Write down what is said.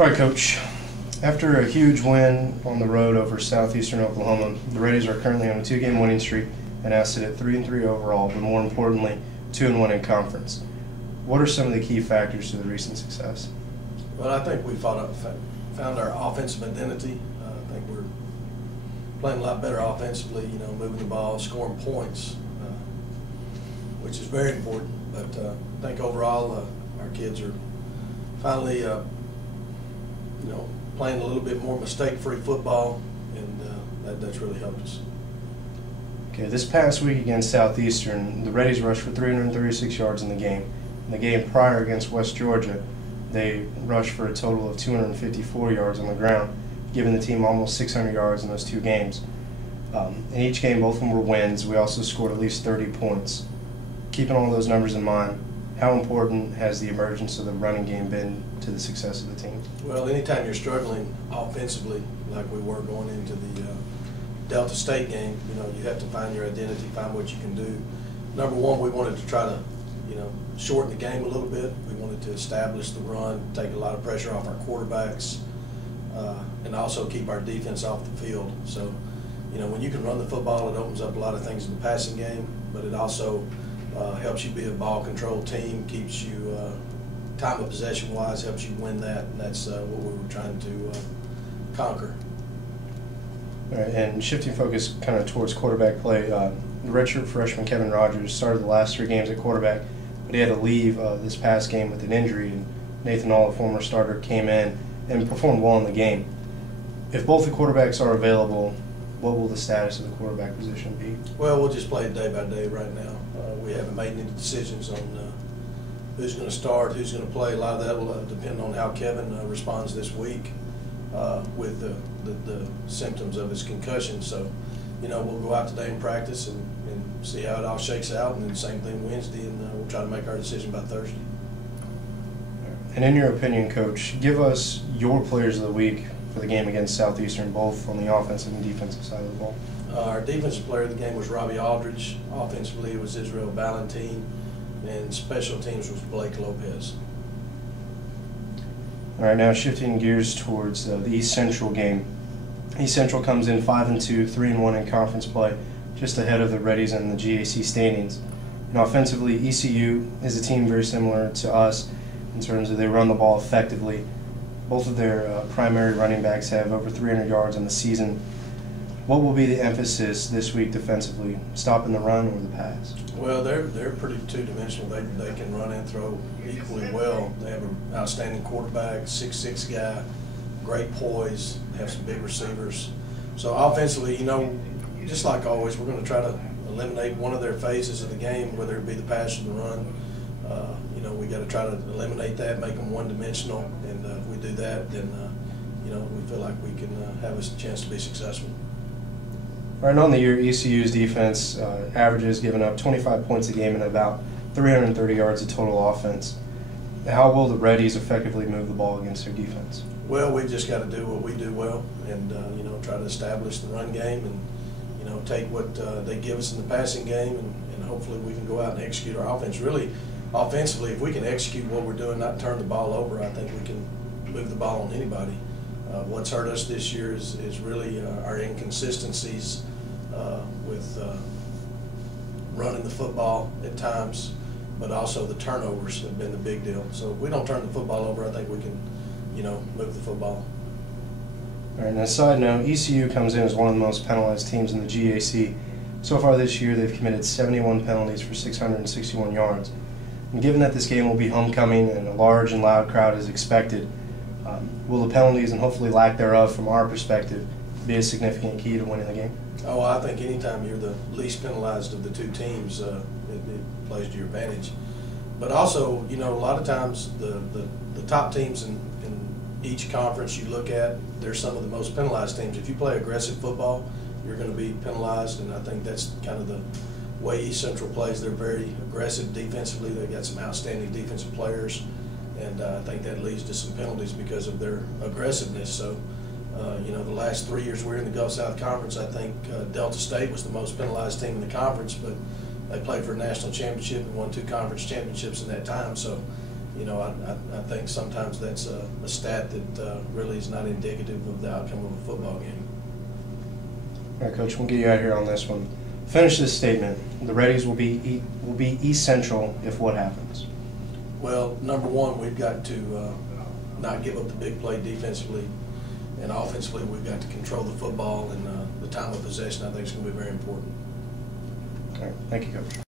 All right, Coach. After a huge win on the road over Southeastern Oklahoma, the Reddies are currently on a 2-game winning streak and now sit at 3-3 overall, but more importantly, 2-1 in conference. What are some of the key factors to the recent success? Well, I think we found our offensive identity. I think we're playing a lot better offensively, moving the ball, scoring points, which is very important. But I think overall our kids are finally, playing a little bit more mistake-free football, and that's really helped us. Okay, this past week against Southeastern, the Reddies rushed for 336 yards in the game. In the game prior against West Georgia, they rushed for a total of 254 yards on the ground, giving the team almost 600 yards in those two games. In each game, both of them were wins. We also scored at least 30 points. Keeping all those numbers in mind, how important has the emergence of the running game been to the success of the team? Well, anytime you're struggling offensively, like we were going into the Delta State game, you have to find your identity, find what you can do. Number one, we wanted to try to, shorten the game a little bit. We wanted to establish the run, take a lot of pressure off our quarterbacks, and also keep our defense off the field. So, when you can run the football, it opens up a lot of things in the passing game, but it also helps you be a ball control team, keeps you time of possession wise, helps you win that, and that's what we were trying to conquer. All right, and shifting focus kind of towards quarterback play, the redshirt freshman Kevin Rogers started the last 3 games at quarterback, but he had to leave this past game with an injury, and Nathan All, a former starter, came in and performed well in the game. If both the quarterbacks are available, what will the status of the quarterback position be? Well, we'll just play it day by day right now. We haven't made any decisions on who's going to start, who's going to play. A lot of that will depend on how Kevin responds this week with the symptoms of his concussion. So, we'll go out today and practice and see how it all shakes out, and then same thing Wednesday, and we'll try to make our decision by Thursday. And in your opinion, Coach, give us your players of the week for the game against Southeastern, both on the offensive and defensive side of the ball. Our defensive player of the game was Robbie Aldridge. Offensively, it was Israel Ballantine, and special teams was Blake Lopez. All right, now shifting gears towards the East Central game. East Central comes in 5-2, 3-1 in conference play, just ahead of the Reddies and the GAC standings. And offensively, ECU is a team very similar to us in terms of they run the ball effectively. Both of their primary running backs have over 300 yards on the season. What will be the emphasis this week defensively, stopping the run or the pass? Well, they're pretty two-dimensional. They can run and throw equally well. They have an outstanding quarterback, 6'6" guy, great poise, have some big receivers. So offensively, just like always, we're going to try to eliminate one of their phases of the game, whether it be the pass or the run. We got to try to eliminate that, make them one-dimensional, and if we do that, then we feel like we can have a chance to be successful. Right on the year, ECU's defense averages giving up 25 points a game and about 330 yards of total offense. How will the Reddies effectively move the ball against their defense? Well, we've just got to do what we do well, and try to establish the run game, and take what they give us in the passing game, and hopefully we can go out and execute our offense. Really, offensively, if we can execute what we're doing, not turn the ball over, I think we can move the ball on anybody. What's hurt us this year is really our inconsistencies with running the football at times, but also the turnovers have been the big deal. So if we don't turn the football over, I think we can, move the football. All right, and a side note, ECU comes in as one of the most penalized teams in the GAC. So far this year, they've committed 71 penalties for 661 yards. And given that this game will be homecoming and a large and loud crowd is expected, will the penalties and hopefully lack thereof from our perspective be a significant key to winning the game? Oh, I think anytime you're the least penalized of the two teams, it plays to your advantage. But also, a lot of times the top teams in each conference you look at, they're some of the most penalized teams. If you play aggressive football, you're going to be penalized, and I think that's kind of the way East Central plays. They're very aggressive defensively. They've got some outstanding defensive players, and I think that leads to some penalties because of their aggressiveness. So, the last 3 years we're in the Gulf South Conference, I think Delta State was the most penalized team in the conference, but they played for a national championship and won 2 conference championships in that time. So, you know, I think sometimes that's a stat that really is not indicative of the outcome of a football game. All right, Coach, we'll get you out here on this one. Finish this statement. The Reddies will be essential if what happens? Well, number one, we've got to not give up the big play defensively, and offensively we've got to control the football, and the time of possession I think is going to be very important. All right, thank you, Coach.